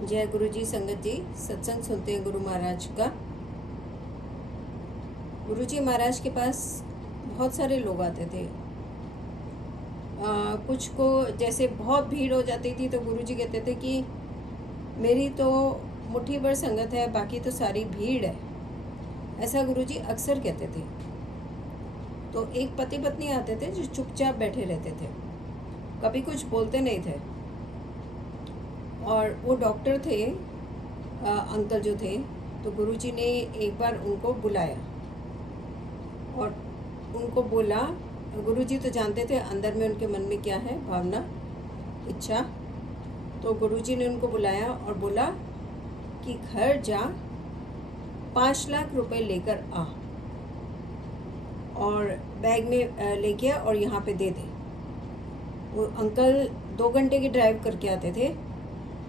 जय गुरु जी। संगत जी, सत्संग सुनते हैं गुरु महाराज का। गुरु जी महाराज के पास बहुत सारे लोग आते थे। कुछ को जैसे बहुत भीड़ हो जाती थी तो गुरु जी कहते थे कि मेरी तो मुट्ठी भर संगत है, बाकी तो सारी भीड़ है। ऐसा गुरु जी अक्सर कहते थे। तो एक पति पत्नी आते थे जो चुपचाप बैठे रहते थे, कभी कुछ बोलते नहीं थे। और वो डॉक्टर थे, अंकल जो थे। तो गुरुजी ने एक बार उनको बुलाया और उनको बोला, गुरुजी तो जानते थे अंदर में उनके मन में क्या है, भावना, इच्छा। तो गुरुजी ने उनको बुलाया और बोला कि घर जा, 5 लाख रुपए लेकर आ और बैग में लेके आ और यहाँ पे दे दे। वो अंकल 2 घंटे की ड्राइव करके आते थे,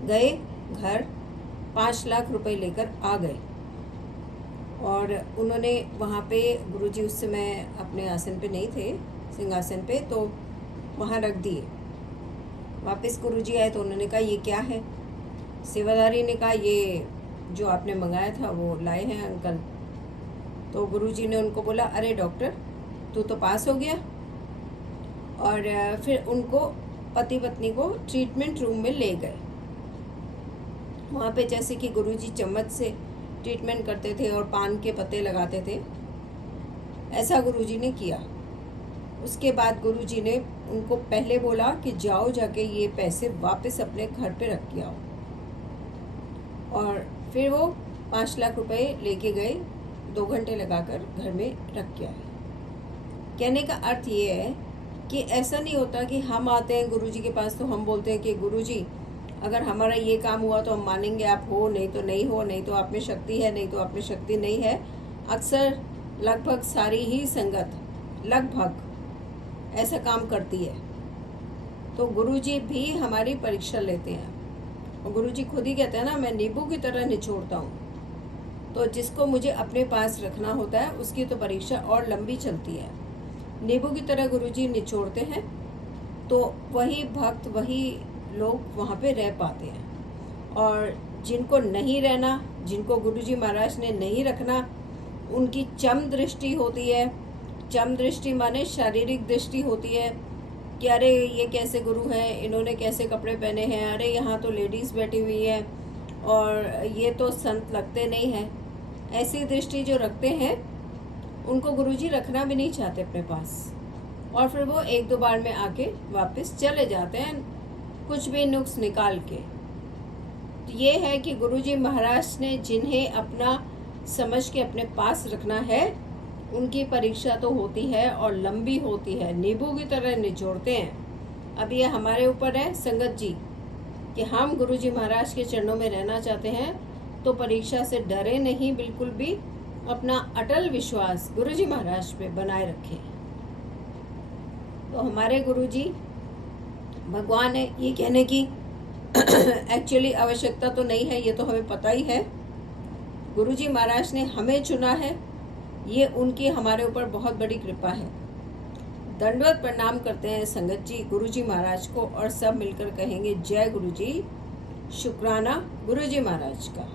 गए घर, 5 लाख रुपए लेकर आ गए। और उन्होंने वहाँ पे, गुरुजी उस समय अपने आसन पे नहीं थे, सिंहासन पे, तो वहाँ रख दिए। वापस गुरुजी आए तो उन्होंने कहा ये क्या है। सेवादारी ने कहा ये जो आपने मंगाया था वो लाए हैं अंकल। तो गुरुजी ने उनको बोला, अरे डॉक्टर तू तो पास हो गया। और फिर उनको, पति पत्नी को ट्रीटमेंट रूम में ले गए। वहाँ पे जैसे कि गुरुजी चम्मच से ट्रीटमेंट करते थे और पान के पत्ते लगाते थे, ऐसा गुरुजी ने किया। उसके बाद गुरुजी ने उनको पहले बोला कि जाओ, जाके ये पैसे वापस अपने घर पे रख के आओ। और फिर वो 5 लाख रुपए लेके गए, 2 घंटे लगाकर घर में रख के आए। कहने का अर्थ ये है कि ऐसा नहीं होता कि हम आते हैं गुरुजी के पास तो हम बोलते हैं कि गुरुजी अगर हमारा ये काम हुआ तो हम मानेंगे आप हो, नहीं तो नहीं हो, नहीं तो आप में शक्ति है, नहीं तो आप में शक्ति नहीं है। अक्सर लगभग सारी ही संगत लगभग ऐसा काम करती है। तो गुरुजी भी हमारी परीक्षा लेते हैं और गुरुजी खुद ही कहते हैं ना, मैं नींबू की तरह निचोड़ता हूँ। तो जिसको मुझे अपने पास रखना होता है उसकी तो परीक्षा और लंबी चलती है। नींबू की तरह गुरुजी निचोड़ते हैं तो वही भक्त, वही लोग वहाँ पे रह पाते हैं। और जिनको नहीं रहना, जिनको गुरुजी महाराज ने नहीं रखना, उनकी चम दृष्टि होती है। चम दृष्टि माने शारीरिक दृष्टि होती है कि अरे ये कैसे गुरु हैं, इन्होंने कैसे कपड़े पहने हैं, अरे यहाँ तो लेडीज़ बैठी हुई है और ये तो संत लगते नहीं हैं। ऐसी दृष्टि जो रखते हैं उनको गुरुजी रखना भी नहीं चाहते अपने पास। और फिर वो 1-2 बार में आके वापस चले जाते हैं, कुछ भी नुक्स निकाल के। तो ये है कि गुरुजी महाराज ने जिन्हें अपना समझ के अपने पास रखना है उनकी परीक्षा तो होती है और लंबी होती है, नींबू की तरह निचोड़ते हैं। अब ये हमारे ऊपर है संगत जी कि हम गुरुजी महाराज के चरणों में रहना चाहते हैं तो परीक्षा से डरे नहीं, बिल्कुल भी अपना अटल विश्वास गुरुजी महाराज पे बनाए रखें। तो हमारे गुरुजी भगवान है, ये कहने की एक्चुअली आवश्यकता तो नहीं है, ये तो हमें पता ही है। गुरुजी महाराज ने हमें चुना है, ये उनकी हमारे ऊपर बहुत बड़ी कृपा है। दंडवत प्रणाम करते हैं संगत जी गुरुजी महाराज को और सब मिलकर कहेंगे जय गुरुजी, शुक्राना गुरुजी महाराज का।